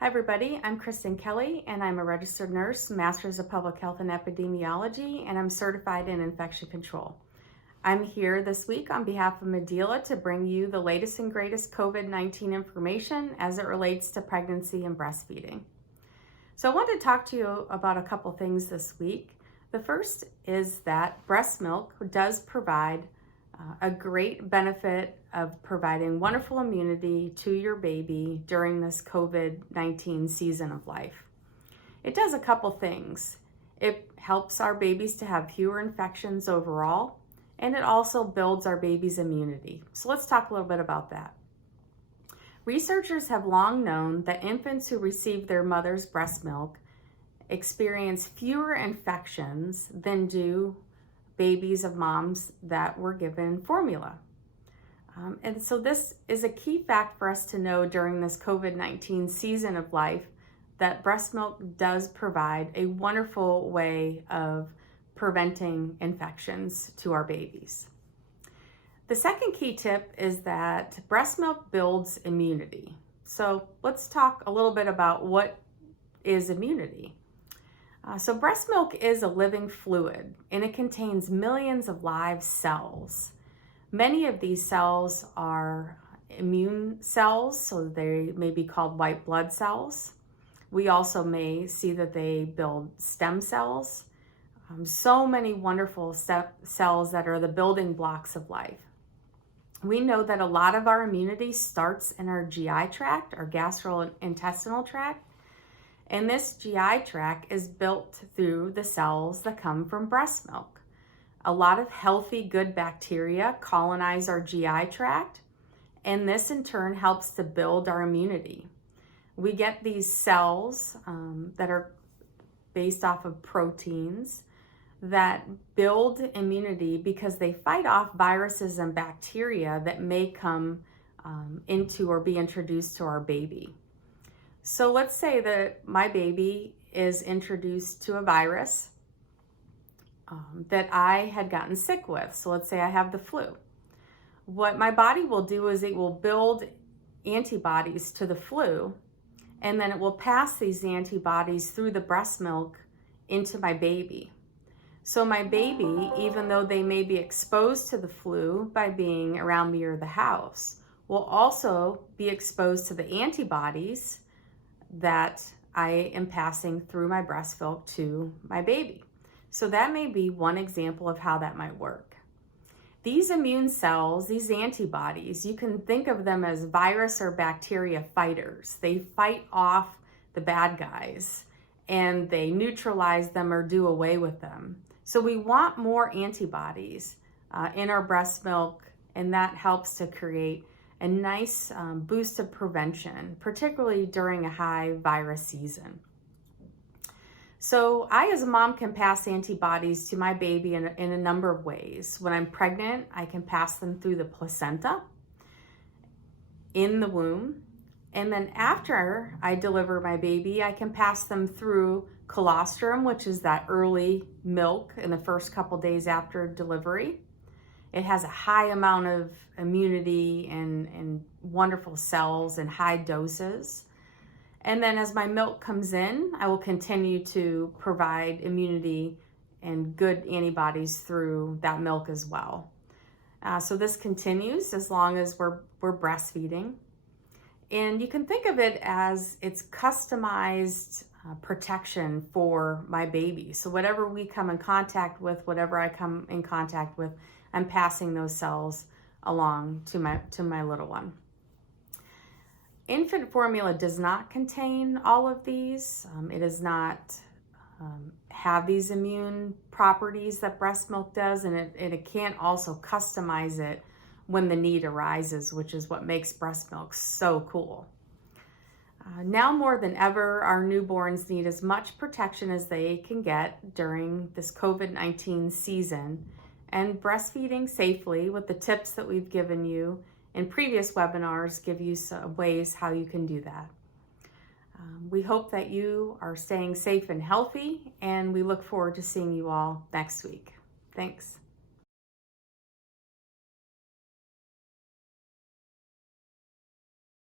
Hi everybody, I'm Kristen Kelly and I'm a registered nurse, Master's of Public Health and Epidemiology, and I'm certified in infection control. I'm here this week on behalf of Medela to bring you the latest and greatest COVID-19 information as it relates to pregnancy and breastfeeding. So I wanted to talk to you about a couple things this week. The first is that breast milk does provide a great benefit of providing wonderful immunity to your baby during this COVID-19 season of life. It does a couple things. It helps our babies to have fewer infections overall, and it also builds our baby's immunity. So let's talk a little bit about that. Researchers have long known that infants who receive their mother's breast milk experience fewer infections than do babies of moms that were given formula. And so this is a key fact for us to know during this COVID-19 season of life, that breast milk does provide a wonderful way of preventing infections to our babies. The second key tip is that breast milk builds immunity. So let's talk a little bit about what is immunity. So breast milk is a living fluid and it contains millions of live cells. Many of these cells are immune cells, so they may be called white blood cells. We also may see that they build stem cells. So many wonderful cells that are the building blocks of life. We know that a lot of our immunity starts in our GI tract, our gastrointestinal tract. And this GI tract is built through the cells that come from breast milk. A lot of healthy, good bacteria colonize our GI tract, and this in turn helps to build our immunity. We get these cells that are based off of proteins that build immunity because they fight off viruses and bacteria that may come into or be introduced to our baby. So let's say that my baby is introduced to a virus that I had gotten sick with. So let's say I have the flu. What my body will do is it will build antibodies to the flu, and then it will pass these antibodies through the breast milk into my baby. So my baby, even though they may be exposed to the flu by being around me or the house, will also be exposed to the antibodies that I am passing through my breast milk to my baby. So that may be one example of how that might work. These immune cells, these antibodies, you can think of them as virus or bacteria fighters. They fight off the bad guys and they neutralize them or do away with them. So we want more antibodies in our breast milk, and that helps to create a nice boost of prevention, particularly during a high virus season. So I, as a mom, can pass antibodies to my baby in a number of ways. When I'm pregnant, I can pass them through the placenta, in the womb, and then after I deliver my baby, I can pass them through colostrum, which is that early milk in the first couple days after delivery. It has a high amount of immunity and wonderful cells in high doses. And then as my milk comes in, I will continue to provide immunity and good antibodies through that milk as well. So this continues as long as we're breastfeeding. And you can think of it as it's customized protection for my baby. So whatever we come in contact with, whatever I come in contact with, I'm passing those cells along to my little one. Infant formula does not contain all of these. It does not have these immune properties that breast milk does, and it can't also customize it when the need arises, which is what makes breast milk so cool. Now more than ever, our newborns need as much protection as they can get during this COVID-19 season, and breastfeeding safely with the tips that we've given you in previous webinars give you some ways how you can do that. We hope that you are staying safe and healthy, and we look forward to seeing you all next week. Thanks.